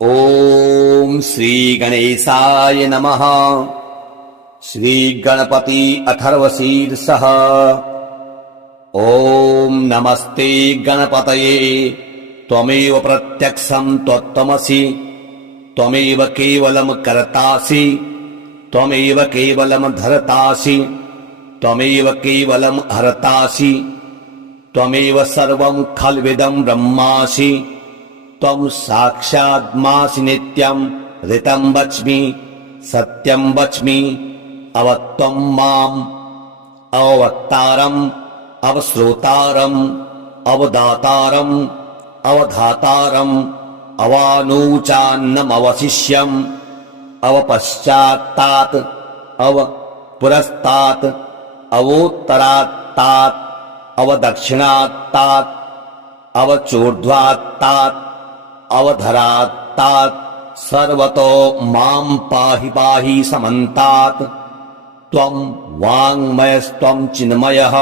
ओम श्री गणेशाय नमः। श्री गणपति अथर्वशीर्षः। ओम नमस्ते गणपतये त्वमेव प्रत्यक्षं त्वत्तमसि त्वमेव केवलं कर्तासि त्वमेव केवलं धर्तासि त्वमेव केवलं हर्तासि त्वमेव सर्वं खल्विदं ब्रह्मासि त्वं साक्षाद्मासि नित्यं ऋतं वच्मि सत्यं वच्मि अवत्वं माम् अवक्तारम् अवश्रोतारम् अवदातारम् अवधातारम् अवानूचान्नमवशिष्यम् अवपश्चात्तात् अवपुरस्तात् अवोत्तरात्तात् अवदक्षिणात्तात् अवचोर्ध्वात्तात् अवधरात्तात् सर्वतो मां पाहि पाहि समन्तात्। त्वं वाङ्मयस्त्वं चिन्मयः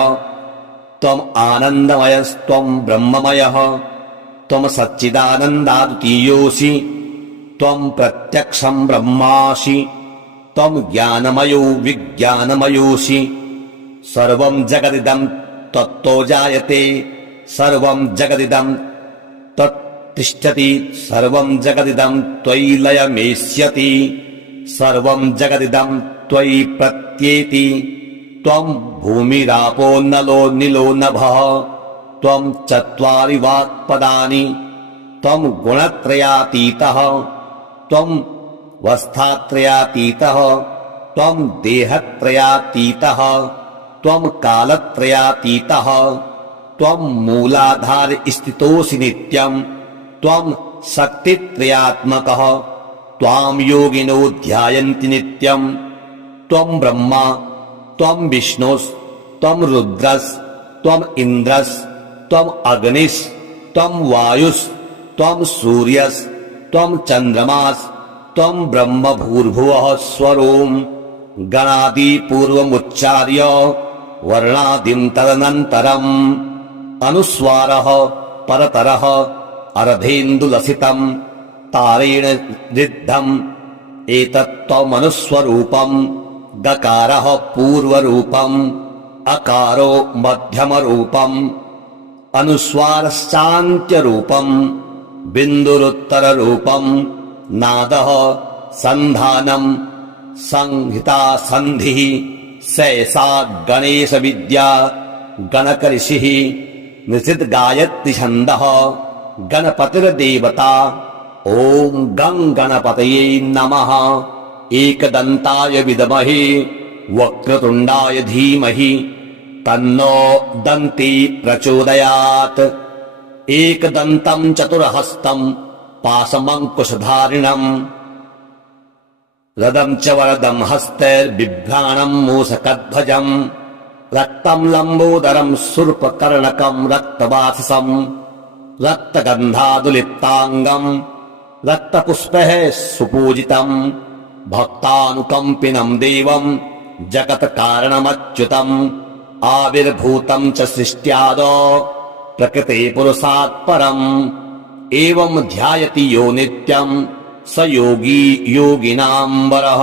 त्वम् आनन्दमयस्त्वं ब्रह्ममयः त्वं सच्चिदानन्दाद्वितीयोऽसि त्वं प्रत्यक्षं ब्रह्मासि त्वं ज्ञानमयो विज्ञानमयोऽसि। सर्वं जगदिदं त्वत्तो जायते सर्वं जगदिदं तिष्ठति सर्वं जगदिदं त्वयि लयमेष्यति सर्वं जगदिदं त्वयि प्रत्येति। त्वं भूमिरापो नलो नीलो नभः त्वं चत्वारि वाक्पदानि त्वं गुणत्रयातीतः त्वं वस्थात्रयातीतः त्वं देहत्रयातीतः त्वं कालत्रयातीतः त्वं मूलाधार स्थितोऽसि नित्यम् त्वं शक्तित्रयात्मकः त्वां योगिनो ध्यायन्ति नित्यम्। त्वं ब्रह्मा त्वं विष्णुस्त्वं रुद्रस्त्वं इन्द्रस्त्वं अग्निस्त्वं वायुस्त्वं सूर्यस्त्वं चन्द्रमास्त्वं ब्रह्म भूर्भुवः स्वरों गणादिपूर्वमुच्चार्य वर्णादिं तदनन्तरम् अनुस्वारः परतरः अर्धेन्दुलसितं तारेण ऋद्धम् एतत्त्वमनुस्वरूपं गकारः पूर्वरूपम् अकारो मध्यमरूपम् अनुस्वारश्चान्त्यरूपम् बिन्दुरुत्तररूपम् नादः सन्धानम् संहिता सन्धिः सैषा गणेशविद्या गणकऋषिः निषिद्धगायत्री छन्दः गणपतिर्देवता। ॐ गं गणपतये नमः। एकदन्ताय विद्महे वक्रतुण्डाय धीमहि तन्नो दन्ती प्रचोदयात्। एकदन्तं चतुर्हस्तं पाशमङ्कुशधारिणम् रदं च वरदं हस्तैर्बिभ्राणं मूषकध्वजम् रक्तं लम्बोदरं शूर्पकर्णकं रक्तवाससं रक्तगन्धादुलिप्ताङ्गं रक्तपुष्पैः सुपूजितं भक्तानुकम्पिनं देवं जगत्कारणमच्युतम् आविर्भूतं च सृष्ट्यादौ प्रकृते पुरुषात् परम् एवं ध्यायति यो नित्यं स योगी योगिनां वरः।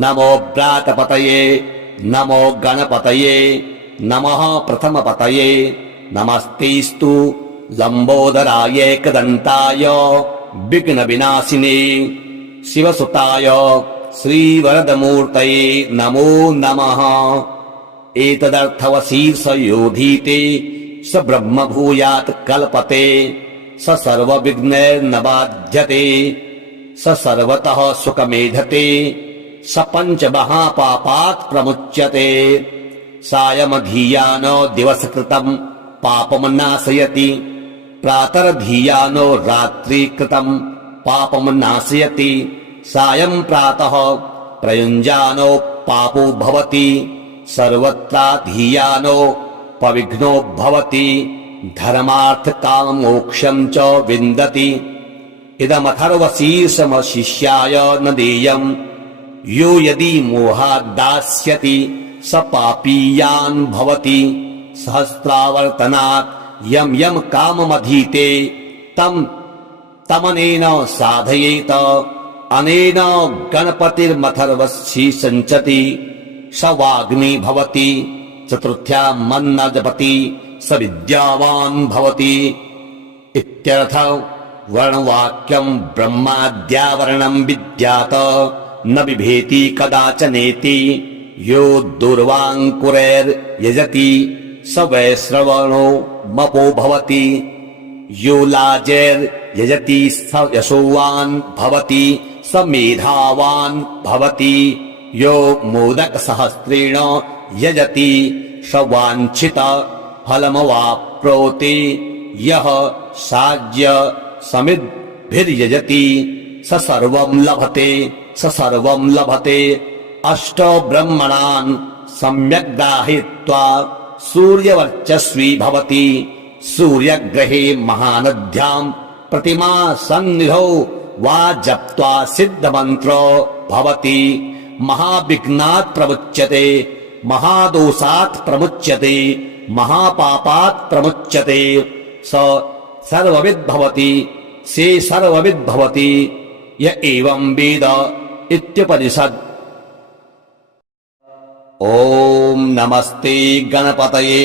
नमो व्रातपतये नमो गणपतये नमः प्रथमपतये नमस्तेस्तु लम्बोदराय एकदन्ताय विघ्नविनाशिने शिवसुताय श्रीवरदमूर्तये नमो नमः। एतदर्थवशीर्षयोधीते स ब्रह्म भूयात् कल्पते स सर्वविघ्नैर्न बाध्यते स सर्वतः सुखमेधते स पञ्चमहापापात् प्रमुच्यते। सायमधीयानो दिवसकृतं पापं नाशयति प्रातर्धीयानो रात्रिकृतं पापं नाशयति सायं प्रातः प्रयुञ्जानो पापो भवति सर्वत्राधीयानो पविघ्नो भवति धर्मार्थकाममोक्षं च विन्दति। इदमथर्वशीर्षमशिष्याय न देयम् यो यदि मोहाद्दास्यति स पापीयान् भवति सहस्रावर्तनात् यम यम काममधीते तम तमनेन साधयेत अनेन गणपतिर्मथर्वशी सञ्चति स वाग्मी भवति चतुर्थ्यां मन्न जपति स विद्यावान् भवति इत्यर्थ। वर्णवाक्यं ब्रह्माद्यावरणं विद्यात न बिभेति कदाचनेति यो दूर्वाङ्कुरैर्यजति स वैश्रवणो मपो भवति यो लाजैर्यजति स यशोवान् भवति स मेधावान् भवति यो मोदकसहस्रेण यजति स वाञ्छित फलमवाप्नोति यः साज्य समिद्भिर्यजति स सर्वं लभते अष्टो ब्रह्मणान् सम्यक् ग्राहयित्वा सूर्यवर्चस्वी भवति सूर्यग्रहे महानद्यां प्रतिमा सन्निधौ वा जप्त्वा सिद्धमन्त्रो भवति महाविघ्नात् प्रमुच्यते महादोषात् प्रमुच्यते महापापात् प्रमुच्यते स सर्वविद् भवति से सर्वविद् भवति य एवं वेद इत्युपनिषद्। ॐ नमस्ते गणपतये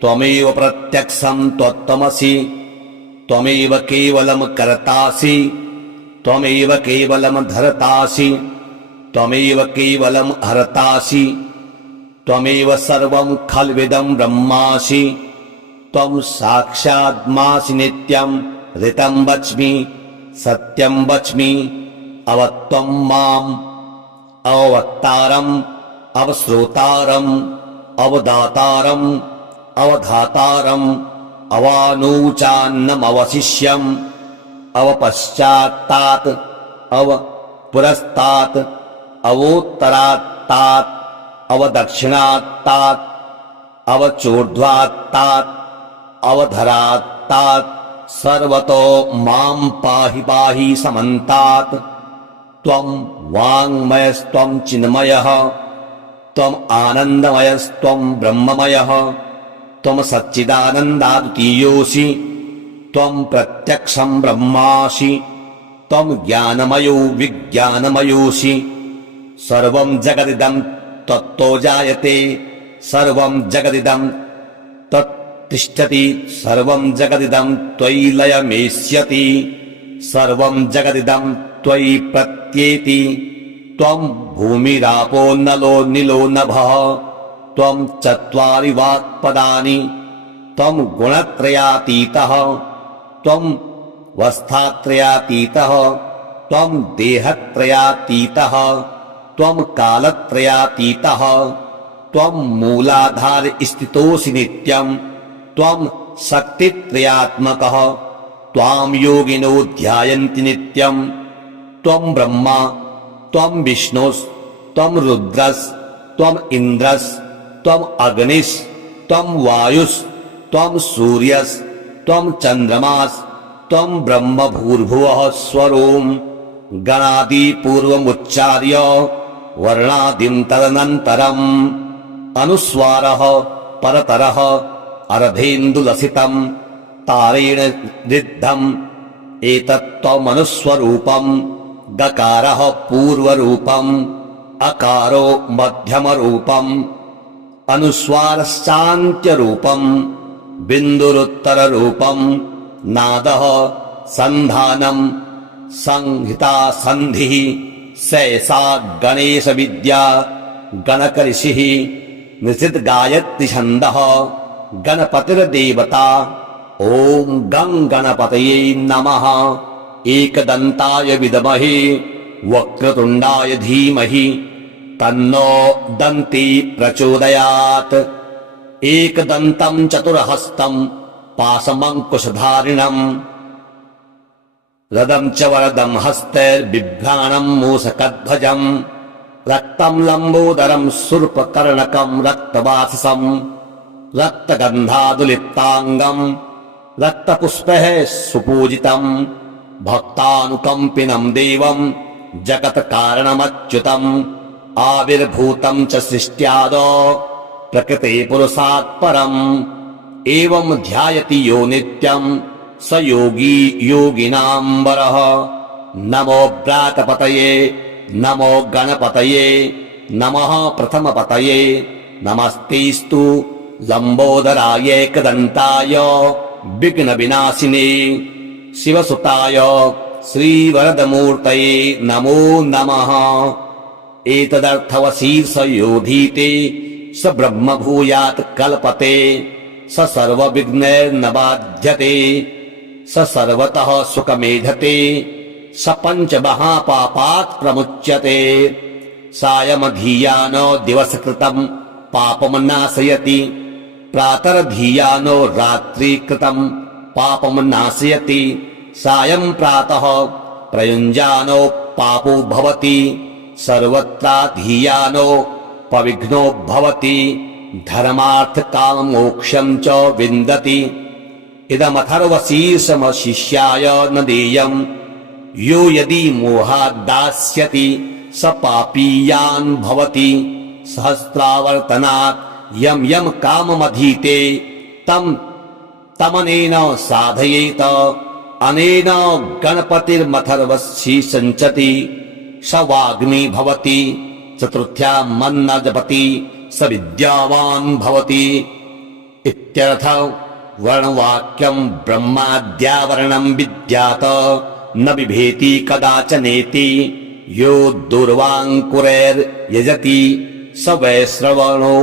त्वमेव प्रत्यक्षं त्वत्तमसि त्वमेव केवलं कर्तासि त्वमेव केवलं धर्तासि त्वमेव केवलं हर्तासि त्वमेव सर्वं खल्विदं ब्रह्मासि त्वं साक्षात्मासि नित्यं ऋतं वच्मि सत्यं वच्मि अवत्वं माम् अवक्तारम् अवश्रोतारम् अवदातारम् अवधातारम् अवानूचान्नमवशिष्यम् अवपश्चात्तात् अवपुरस्तात् अवोत्तरात्तात् अवदक्षिणात्तात् अवचोर्ध्वात्तात् अवधरात्तात् सर्वतो मां पाहि पाहि समन्तात्। त्वं वाङ्मयस्त्वं चिन्मयः त्वम् आनन्दमयस्त्वं ब्रह्ममयः त्वं सच्चिदानन्दाद्वितीयोऽसि त्वं प्रत्यक्षं ब्रह्मासि त्वं ज्ञानमयो विज्ञानमयोऽसि सर्वं जगदिदं त्वत्तो जायते सर्वं जगदिदं तत्तिष्ठति सर्वं जगदिदं त्वयि लयमेष्यति सर्वं जगदिदं त्वयि प्रत्येति त्वं भूमिरापो नलो निलो नभः त्वं चत्वारि वाक्पदानि त्वं गुणत्रयातीतः त्वं वस्थात्रयातीतः त्वं देहत्रयातीतः त्वं कालत्रयातीतः त्वं मूलाधार स्थितोऽसि नित्यं त्वं शक्तित्रयात्मकः त्वां योगिनो ध्यायन्ति नित्यं त्वं ब्रह्मा त्वं विष्णुस्त्वं रुद्रस्त्वम् इन्द्रस्त्वम् अग्निस्त्वं वायुस्त्वं सूर्यस्त्वं चन्द्रमास्त्वं ब्रह्म भूर्भुवः स्वरों गणादिपूर्वमुच्चार्य वर्णादिं तदनन्तरम् अनुस्वारः परतरः अर्धेन्दुलसितं तारेण ऋद्धम् एतत्त्वमनुस्वरूपम् गकारः पूर्वरूपम् अकारो मध्यमरूपम् अनुस्वारश्चान्त्यरूपम् बिन्दुरुत्तररूपम् नादः सन्धानम् संहिता सन्धिः सैषा गणेशविद्या गणकऋषिः निषिद् गायत्री छन्दः गणपतिर्देवता। ॐ गं गणपतये नमः। एकदन्ताय विद्महे वक्रतुण्डाय धीमहि तन्नो दन्ती प्रचोदयात्। एकदन्तं चतुर्हस्तं पाशमङ्कुशधारिणम् रदं च वरदं हस्तैर्बिभ्राणं मूषकध्वजम् रक्तं लम्बोदरं शूर्पकर्णकं रक्तवाससं रक्तगन्धादुलिप्ताङ्गं रक्तपुष्पैः सुपूजितं भक्तानुकम्पिनं देवं जगत्कारणमच्युतम् आविर्भूतं च सृष्ट्यादौ प्रकृते पुरुषात् परम् एवं ध्यायति यो नित्यं स योगी योगिनां वरः। नमो व्रातपतये नमो गणपतये नमः प्रथमपतये नमस्तेस्तु लंबोदराय एकदन्ताय विघ्नविनाशिने शिवसुताय श्रीवरदमूर्तये नमो नमः। एतदर्थवशीर्षयोधीते स ब्रह्म भूयात् कल्पते स सर्वविघ्नैर्न बाध्यते स सर्वतः सुखमेधते स पञ्चमहापापात् प्रमुच्यते। सायमधीयानो दिवसकृतं पापं नाशयति प्रातरधीयानो रात्रिकृतं पापं नाशयति। सायं प्रातः प्रयुञ्जानो पापो भवति सर्वत्राधीयानो पविघ्नो भवति। धर्मार्थकाममोक्षं च विन्दति। इदमथर्वशीर्षमशिष्याय न देयम् यो यदि मोहाद्दास्यति स पापीयान् भवति। सहस्रावर्तनात् यं यं काममधीते तं तमनेन साधयेत। अनेन गणपतिर्मथर्वशीर्षञ्चति स वाग्मी भवति। चतुर्थ्यां मन्न जपति स विद्यावान् भवति इत्यर्थ। वर्णवाक्यं ब्रह्माद्यावरणं विद्यात न बिभेति कदाचनेति। यो दूर्वाङ्कुरैर्यजति स वैश्रवणो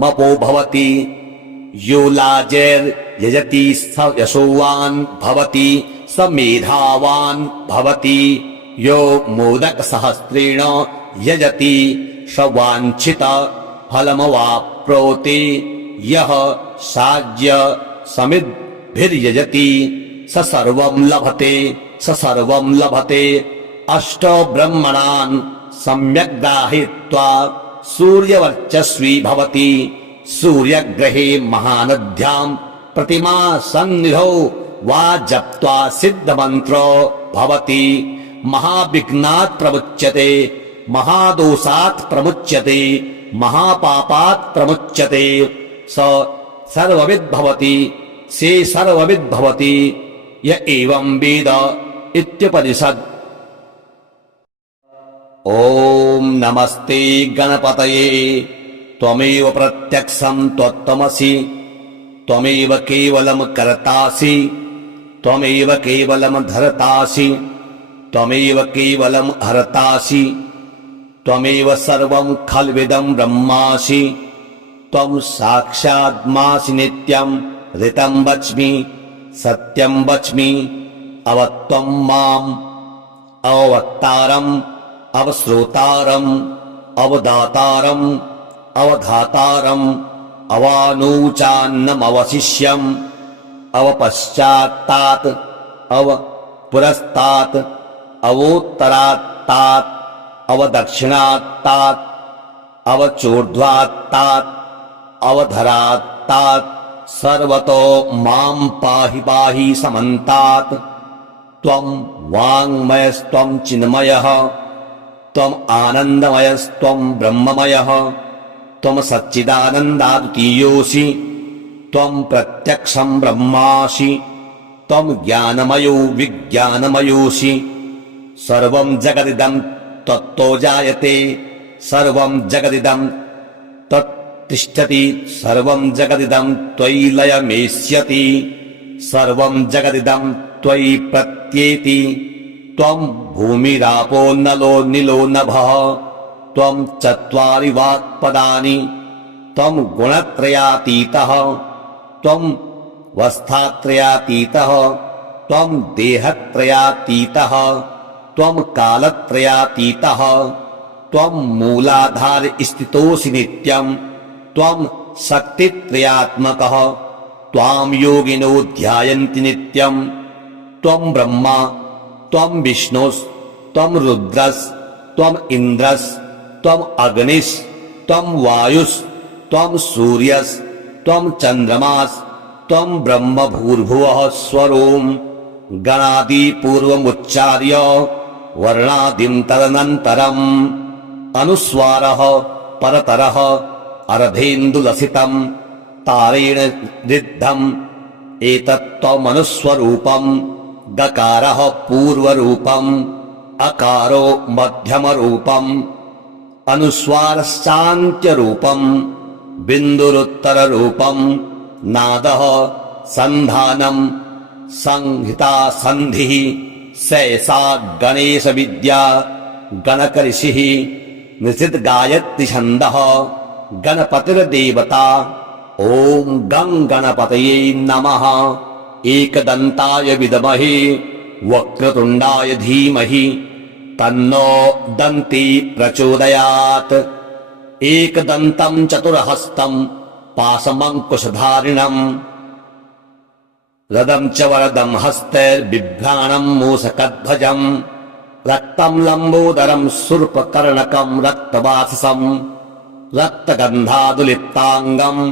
मपो भवति। यो लाजैर्यजति स यशोवान् भवति स मेधावान् भवति। यो मोदकसहस्रेण यजति स वाञ्छित फलमवाप्नोति। यः साज्य समिद्भिर्यजति स सर्वं लभते स सर्वं लभते। अष्टो ब्रह्मणान् सम्यक् ग्राहीत्वा सूर्यवर्चस्वी भवति। सूर्यग्रहे महानद्यां प्रतिमा सन्निधौ वा जप्त्वा सिद्धमन्त्रो भवति। महाविघ्नात् प्रमुच्यते महादोषात् प्रमुच्यते महापापात् प्रमुच्यते। स सर्वविद् भवति से सर्वविद् भवति य एवं वेद इत्युपनिषत्। ॐ नमस्ते गणपतये त्वमेव प्रत्यक्षं त्वत्तमसि त्वमेव केवलं कर्तासि त्वमेव केवलं धर्तासि त्वमेव केवलं हर्तासि त्वमेव सर्वं खल्विदं ब्रह्मासि। त्वं साक्षाद्मासि नित्यं ऋतं वच्मि सत्यं वच्मि। अवत्वं माम् अववक्तारम् अवश्रोतारम् अवदातारम् अवधातारम् अवानूचान्नमवशिष्यम् अवपश्चात्तात् अवपुरस्तात् अवोत्तरात्तात् अवदक्षिणात्तात् अवचोर्ध्वात्तात् अवधरात्तात् सर्वतो मां पाहि पाहि समन्तात्। त्वं वाङ्मयस्त्वं चिन्मयः त्वम् आनन्दमयस्त्वं ब्रह्ममयः त्वं सच्चिदानन्दाद्वितीयोऽसि। त्वं प्रत्यक्षं ब्रह्मासि त्वं ज्ञानमयो विज्ञानमयोऽसि। सर्वं जगदिदं तत्तो जायते सर्वं जगदिदं तत्तिष्ठति सर्वं जगदिदं त्वयि लयमेष्यति सर्वं जगदिदं त्वयि प्रत्येति। त्वं भूमिरापो नलो नीलो नभः त्वं चत्वारि वाक्पदानि। त्वं गुणत्रयातीतः त्वं वस्थात्रयातीतः त्वं देहत्रयातीतः त्वं कालत्रयातीतः त्वं मूलाधार स्थितोऽसि नित्यं त्वं शक्तित्रयात्मकः त्वां योगिनो ध्यायन्ति नित्यं। त्वं ब्रह्मा त्वं विष्णुस्त्वं रुद्रस्त्वं इन्द्रस्त्वं अग्निस्त्वं वायुस्त्वं सूर्यस्त्वं चन्द्रमास्त्वं ब्रह्म भूर्भुवः स्वरों गणादिपूर्वमुच्चार्य वर्णादिं तदनन्तरम् अनुस्वारः परतरः अर्धेन्दुलसितं तारेण ऋद्धं एतत्त्वमनुस्वरूपम् गकारः पूर्वरूपम् अकारो मध्यमरूपम् अनुस्वारश्चान्त्यरूपम् बिन्दुरुत्तररूपम् नादः सन्धानम् संहिता सन्धिः सैषा गणेश विद्या गणकऋषिः निषिद् गायत्री छन्दः गणपतिर्देवता ॐ गं गणपतये नमः। एकदन्ताय विद्महे वक्रतुण्डाय धीमहि तन्नो दन्ती प्रचोदयात्। एकदन्तं चतुर्हस्तं पाशमङ्कुशधारिणम् रदं च वरदं हस्तैर्बिभ्राणं मूषकध्वजम् रक्तं लम्बोदरं शूर्पकर्णकं रक्तवाससं रक्तगन्धादुलिप्ताङ्गम्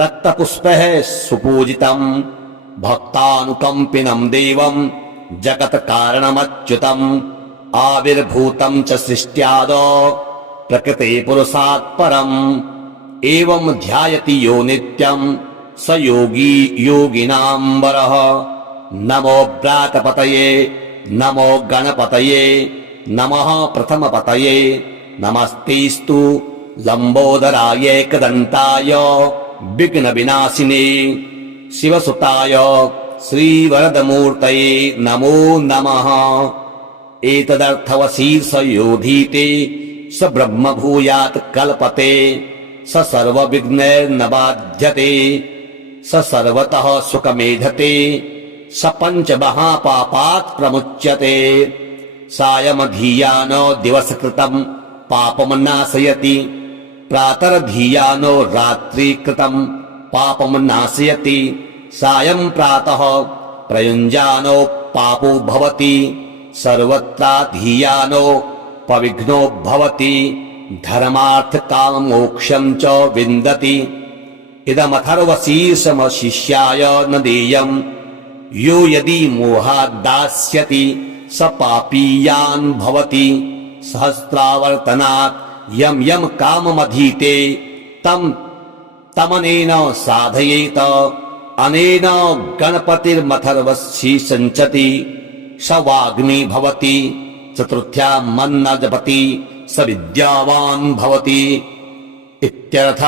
रक्तपुष्पैः सुपूजितम् भक्तानुकम्पिनं देवं जगत्कारणमच्युतम् आविर्भूतं च सृष्ट्यादौ प्रकृते पुरुषात् परम् एवं ध्यायति यो नित्यं स योगी योगिनां वरः। नमो व्रातपतये नमो गणपतये नमः प्रथमपतये नमस्तेस्तु लम्बोदराय एकदन्ताय विघ्नविनाशिने शिवसुताय श्रीवरदमूर्तये नमो नमः। एतदर्थवशीर्षयोधीते स ब्रह्म भूयात् कल्पते स सर्वविघ्नैर्न बाध्यते स सर्वतः सुखमेधते स पञ्चमहापापात् प्रमुच्यते। सायमधीयानो दिवसकृतं पापं नाशयति प्रातर्धीयानो रात्रिकृतं पापं नाशयति सायं प्रातः प्रयुञ्जानो पापो भवति सर्वत्राधीयानो पविघ्नो भवति धर्मार्थकाममोक्षं च विन्दति। इदमथर्वशीर्षमशिष्याय न देयम् यो यदि मोहाद्दास्यति स पापीयान् भवति। सहस्रावर्तनात् यं यं काममधीते तं तमनेन साधयेत अनेन गणपतिर्मथर्वशीर्षञ्चति स वाग्मी भवति। चतुर्थ्यां मन्न जपति स विद्यावान् भवति इत्यर्थ।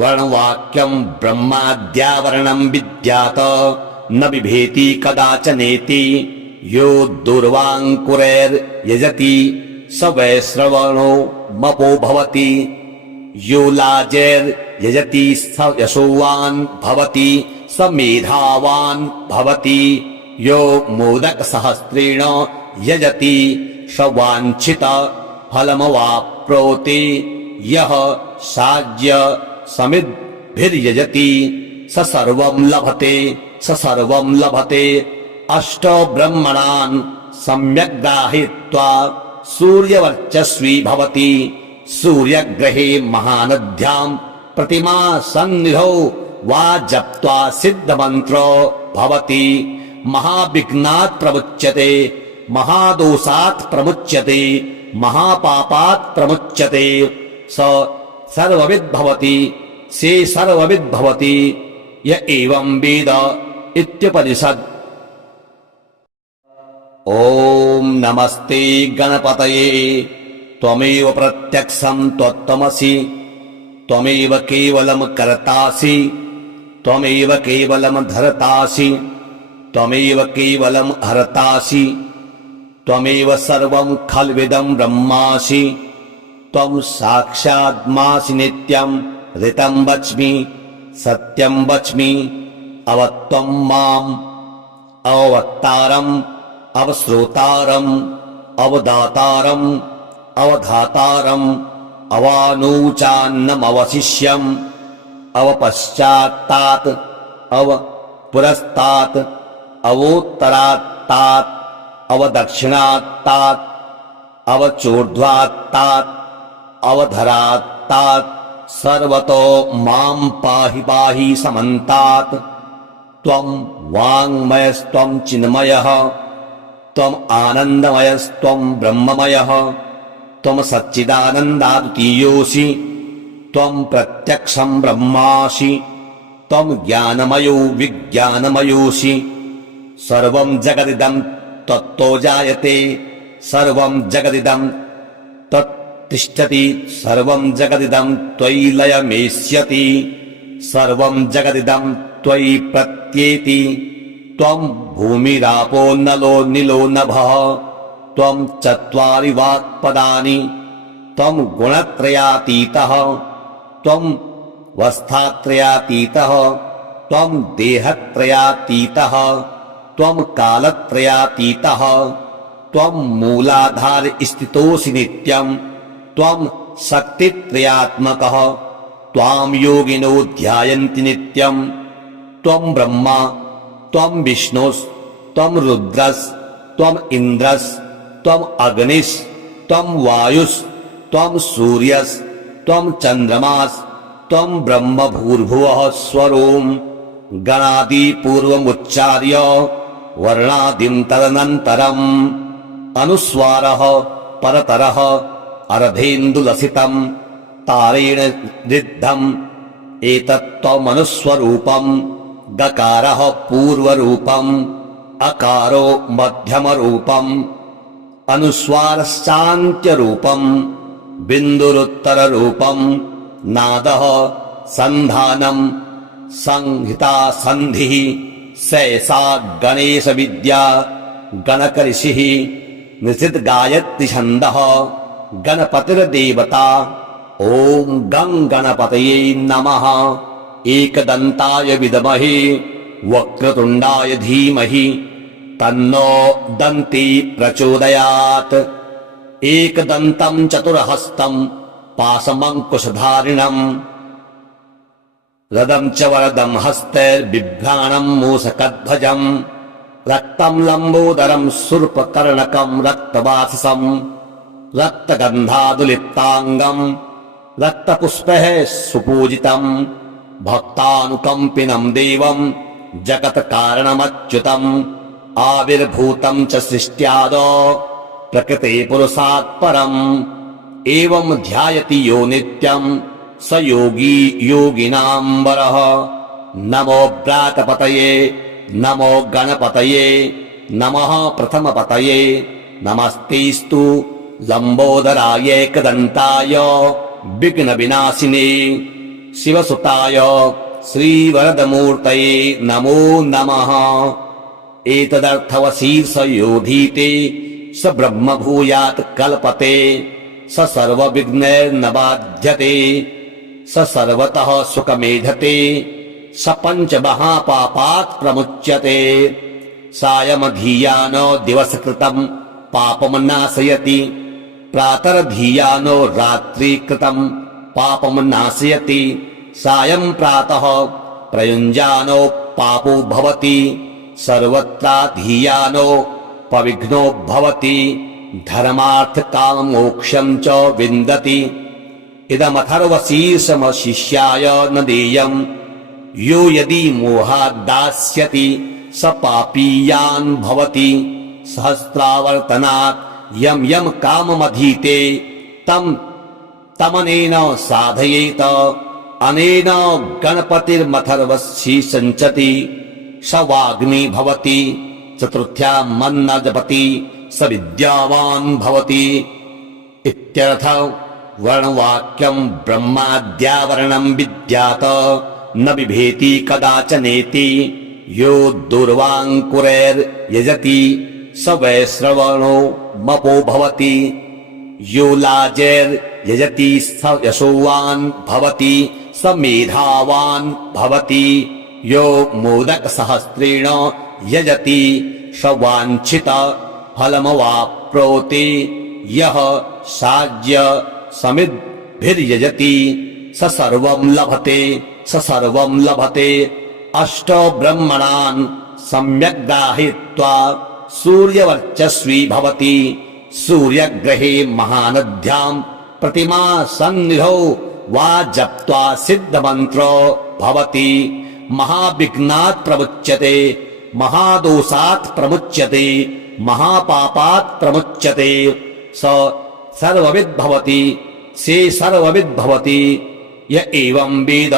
वर्णवाक्यं ब्रह्माद्यावरणं विद्यात् न बिभेति कदाचनेति यो दूर्वाङ्कुरैर्यजति स वैश्रवणो मपो भवति यो लाजैर्यजति स यशोवान् भवति स मेधावान् भवति यो मोदकसहस्रेण यजति स वाञ्छित फलमवाप्नोति यः साज्य समिद्भिर्यजति स सर्वं लभते। अष्टो ब्रह्मणान् सम्यक् ग्राहीत्वा सूर्यवर्चस्वी भवति। सूर्यग्रहे महानद्यां प्रतिमा सन्निधौ वा जप्त्वा सिद्धमन्त्रो भवति। महाविघ्नात् प्रमुच्यते महादोषात् प्रमुच्यते महापापात् प्रमुच्यते स सर्वविद् भवति से सर्वविद् भवति य एवं वेद इत्युपनिषत्। ॐ नमस्ते गणपतये त्वमेव प्रत्यक्षं त्वत्तमसि त्वमेव केवलं कर्तासि त्वमेव केवलं धर्तासि त्वमेव केवलं हर्तासि त्वमेव सर्वं खल्विदं ब्रह्मासि त्वं साक्षात्मासि नित्यं ऋतं वच्मि सत्यं वच्मि अवत्वं माम् अवक्तारम् अवश्रोतारम् अवदातारम् अवधातारम् अवानूचान्नमवशिष्यम् अवपश्चात्तात् अवपुरस्तात् अवोत्तरात्तात् अवदक्षिणात्तात् अवचोर्ध्वात्तात् अवधरात्तात् सर्वतो मां पाहि पाहि समन्तात्। त्वं वाङ्मयस्त्वं चिन्मयः त्वम् आनन्दमयस्त्वं ब्रह्ममयः त्वं सच्चिदानन्दाद्वितीयोऽसि त्वं प्रत्यक्षं ब्रह्मासि त्वं ज्ञानमयो विज्ञानमयोऽसि सर्वं जगदिदं त्वत्तो जायते सर्वं जगदिदं तत्तिष्ठति सर्वं जगदिदं त्वयि लयमेष्यति सर्वं जगदिदं त्वयि प्रत्येति त्वं भूमिरापो नलो निलो नभः त्वं चत्वारि वाक्पदानि त्वं गुणत्रयातीतः त्वं वस्थात्रयातीतः त्वं देहत्रयातीतः त्वं कालत्रयातीतः त्वं मूलाधार स्थितोऽसि नित्यं त्वं शक्तित्रयात्मकः त्वां योगिनो ध्यायन्ति नित्यं त्वं ब्रह्मा त्वं विष्णुस्त्वं रुद्रस्त्वं इन्द्रस्त्वं अग्निस्त्वं वायुस्त्वं सूर्यस्त्वं चन्द्रमास्त्वं ब्रह्म भूर्भुवः स्वरों गणादिपूर्वमुच्चार्य वर्णादिं तदनन्तरम् अनुस्वारः परतरः अर्धेन्दुलसितं तारेण ऋद्धम् एतत्त्वमनुस्वरूपम् गकारः पूर्वरूपम् अकारो मध्यमरूपम् अनुस्वारश्चान्त्यरूपम् बिन्दुरुत्तररूपम् नादः सन्धानम् संहिता सन्धिः सैषा गणेशविद्या गणकऋषिः निषिद् गायत्री छन्दः गणपतिर्देवता ॐ गं गणपतये नमः एकदन्ताय विद्महे वक्रतुण्डाय धीमहि तन्नो दन्ती प्रचोदयात् एकदन्तं चतुर्हस्तं पाशमङ्कुशधारिणम् रदं च वरदं हस्तैर्बिभ्राणं मूषकध्वजम् रक्तं लम्बोदरं शूर्पकर्णकं रक्तवाससं रक्तगन्धादुलिप्ताङ्गं रक्तपुष्पैः सुपूजितं भक्तानुकम्पिनं देवं जगत्कारणमच्युतम् आविर्भूतं च सृष्ट्यादौ प्रकृते पुरुषात् परम् एवं ध्यायति यो नित्यं स योगी योगिनां वरः नमो व्रातपतये नमो गणपतये नमः प्रथमपतये नमस्तेस्तु लम्बोदराय एकदन्ताय विघ्नविनाशिने शिवसुताय श्रीवरदमूर्तये नमो नमः एतदर्थवशीर्षयोधीते स ब्रह्म भूयात् कल्पते स सर्वविघ्नैर्न बाध्यते स सर्वतः सुखमेधते स पञ्चमहापापात् प्रमुच्यते सायमधीयानो दिवसकृतं पापं नाशयति प्रातर्धीयानो रात्रिकृतं पापं नाशयति सायं प्रातः प्रयुञ्जानो पापो भवति सर्वत्राधीयानो पविघ्नो भवति धर्मार्थकाममोक्षं च विन्दति इदमथर्वशीर्षमशिष्याय न देयम् यो यदि मोहाद्दास्यति स पापीयान् भवति सहस्रावर्तनात् यं यं काममधीते तं तमनेन साधयेत अनेन गणपतिर्मथर्वशीर्षञ्चति स वाग्मी भवति चतुर्थ्यां मन्न जपति स विद्यावान् भवति इत्यर्थ वर्णवाक्यं ब्रह्माद्यावरणं विद्यात न बिभेति कदाचनेति यो दुर्वाङ्कुरैर्यजति स वैश्रवणो मपो भवति यो लाजैर्यजति स यशोवान् भवति स मेधावान् भवति यो मोदकसहस्रेण यजति स वाञ्छित फलमवाप्नोति यः साज्य समिद्भिर्यजति स सर्वं लभते स सर्वं लभते अष्टो ब्रह्मणान् सम्यग् ग्राहीत्वा सूर्यवर्चस्वी भवति सूर्यग्रहे महानद्यां प्रतिमा सन्निधौ वा जप्त्वा सिद्धमन्त्रो भवति महाविघ्नात् प्रमुच्यते महादोषात् प्रमुच्यते महापापात् प्रमुच्यते स सर्वविद् भवति से सर्वविद् भवति य एवं वेद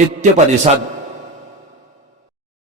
इत्युपनिषत्